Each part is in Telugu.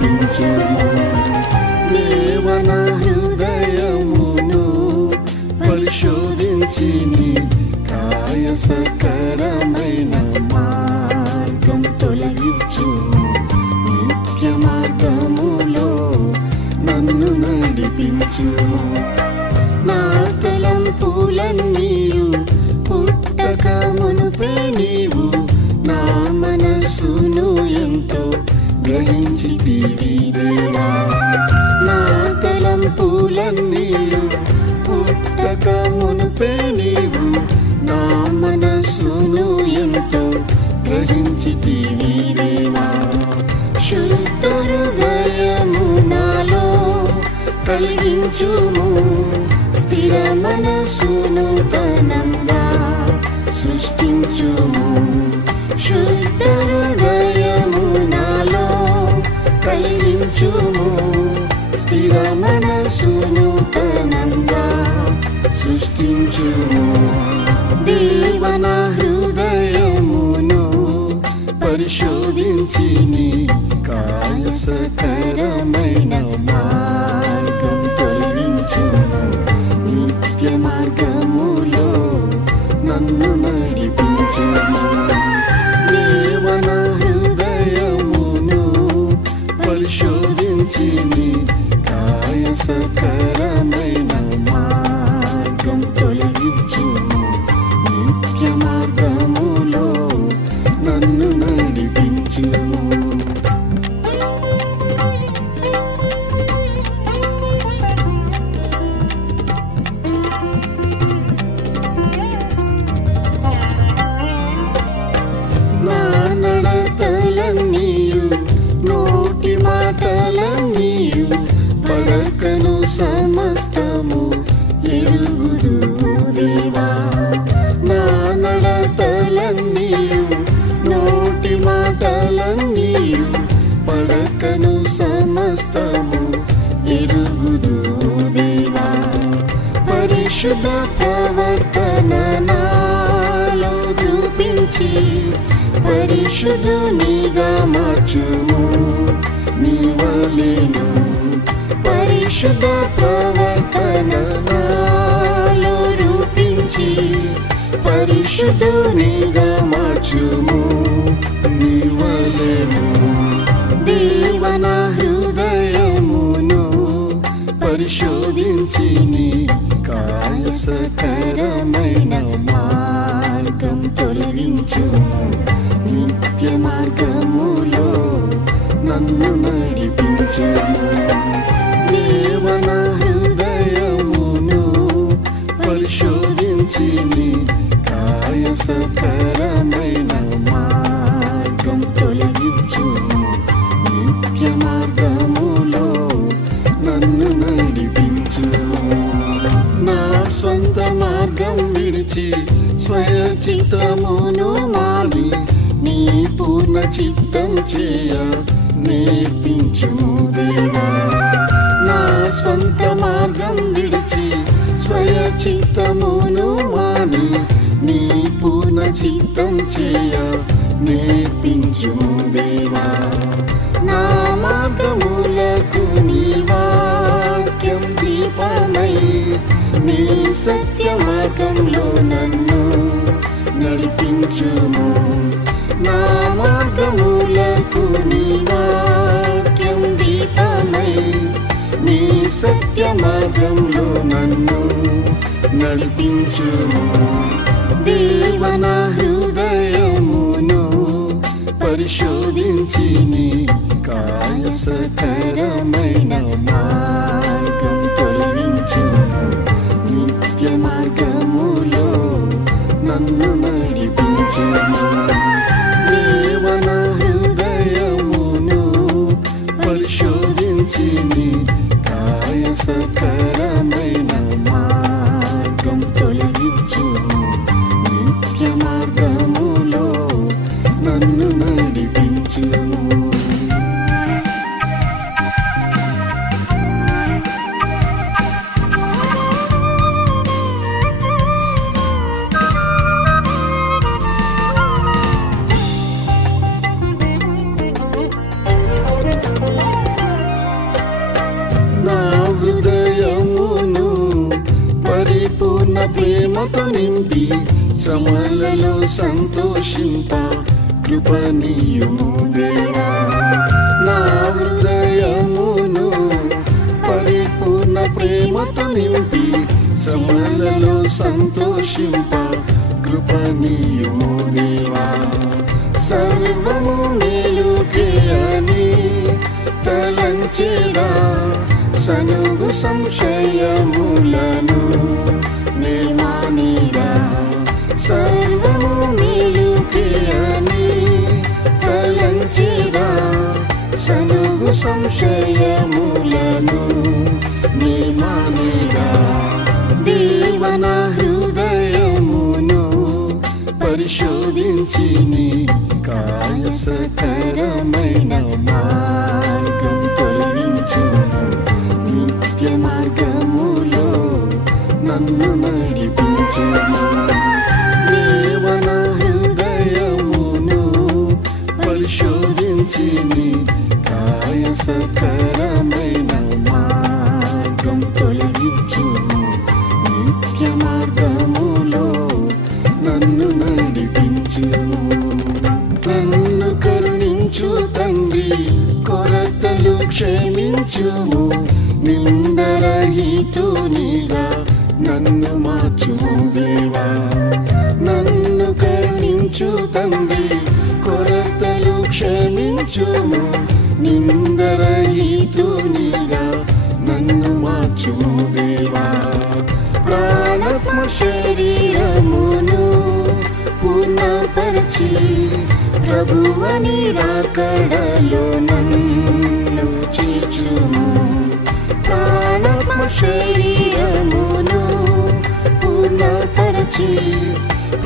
నడిపించుము. దేవన హృదయమును పరిశోధించి నీ కాయసకరమైన మార్గం తొలగించుము. నిత్య మార్గములో నన్ను నడిపించుము. నా తలంపులన్నీయు పుట్టక మునుపే నీవు నా మనస్సును ఎంతో గ్రహించితివి దేవా. నా తలంపులన్నీయు పుట్టక మునుపే నీవు నా మనస్సును ఎంతో గ్రహించితివి దేవా. శుద్ధ హృదయము నాలో కలిగించుము. స్థిర మనస్సును తనంగా సృష్టించుము. శుద్ధ హృదయము నాలో కలిగించుము. స్థిర మనస్సును తనంగా సృష్టించుము. దేవన హృదయమును పరిశోధించి నీ కాయసకరమైన మార్గం తొలగించుము. నిత్య మార్గములో నన్ను నడిపించుము. దేవన హృదయమును పరిశోధించి నీ కాయసకరమైన మార్గం తొలగించుము. నిత్య మార్గములో నన్ను నడిపించుము. నా నడతలన్నీయు నోటి మాటలన్నీయు పడకను సమస్తము ఎరుగుదు దేవా. నా నడతలన్నీయు నోటి మాటలన్నీయు పడకను సమస్తము ఎరుగుదు దేవా. పరిశుద్ధ ప్రవర్తన నాలో చూపించి పరిశుద్ధునిగా మార్చుము. నీ వలెను పరిశుద్ధ ప్రవర్తన నాలో రూపించి పరిశుద్ధునిగా మార్చుము. నీ వలెను దేవన హృదయమును పరిశోధించి నీ కాయసకరమైన మార్గం తొలగించుము. నిత్య మార్గములో నన్ను నడిపించుము. దేవన హృదయమును పరిశోధించి నీ కాయసకరమైన మార్గం తొలగించుము. నిత్య మార్గములో నన్ను నడిపించుము. నా స్వంత మార్గం విడిచి స్వయ చిత్తమును మాని నీ పూర్ణ చిత్తం చేయ నేర్పించుము దేవా. నా స్వంత మార్గం విడిచి స్వయ చిత్తమును మాని నీ పూర్ణ చిత్తం చేయ నేర్పించుము దేవా. నా మార్గములకు నీ వాక్యం దీపమై నీ సత్య మార్గంలో నన్ను నడిపించుము. నా మార్గములకు నీ వాక్యం దీపమై నీ సత్య మార్గంలో నన్ను నడిపించుము. దేవన హృదయమును పరిశోధించి నీ కాయసకరమైన మార్గం తొలగించుము. నిత్య మార్గములో నన్ను నడిపించుము. దేవన హృదయమును పరిశోధించి నీ కాయసకరమైన మార్గం తొలగించుము. నిత్య మార్గములో నన్ను నడిపించుము. ప్రేమతో నింపి శ్రమలలో సంతోషింప కృపనీయుము దేవా. నా హృదయమును పరిపూర్ణ ప్రేమతో నింపి శ్రమలలో సంతోషింప కృపనీయుము దేవా. సర్వము మేలుకే అని తలంచేదా సనుగు సంశయములను నిర్మాణిగా. సర్వము మేలుకే అని తలంచేదా సనుగు సంశయములను నిర్మాణిగా. దేవన హృదయమును పరిశోధించి నీ కాయసకరమైన మార్గం తొలగించుము. నిత్య మార్గములో నన్ను నడిపించుము. దేవన హృదయమును పరిశోధించి నీ కాయసకరమైన మార్గం తొలగించుము. నిత్య మార్గములో నన్ను నడిపించుము. నన్ను కరుణించు తండ్రి, కొరతలు క్షమించుము. నిందరహితునిగా నన్ను మార్చుము దేవా. నన్ను కరుణించు తండ్రి, కొరతలు క్షమించుము. నిందరహితునిగా నన్ను మార్చుము దేవా. ప్రాణత్మ శరీరమును పూర్ణపరచి ప్రభువని రాకడలో నన్ను చేర్చుము. ప్రాణత్మ శరీరమును పూర్ణపరచి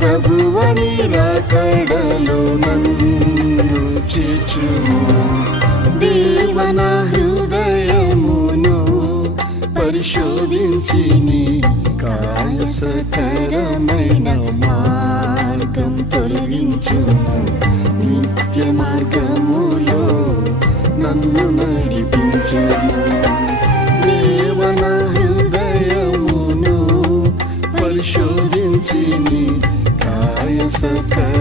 ప్రభువని రాకడలో నన్ను చేర్చుము. దేవన హృదయమును పరిశోధించి నీ కాయసకరమైన మార్గం తొలగించుము. నిత్య మార్గములో నన్ను నడిపించుము. దేవన హృదయమును పరిశోధించి నీ కాయసకరమైన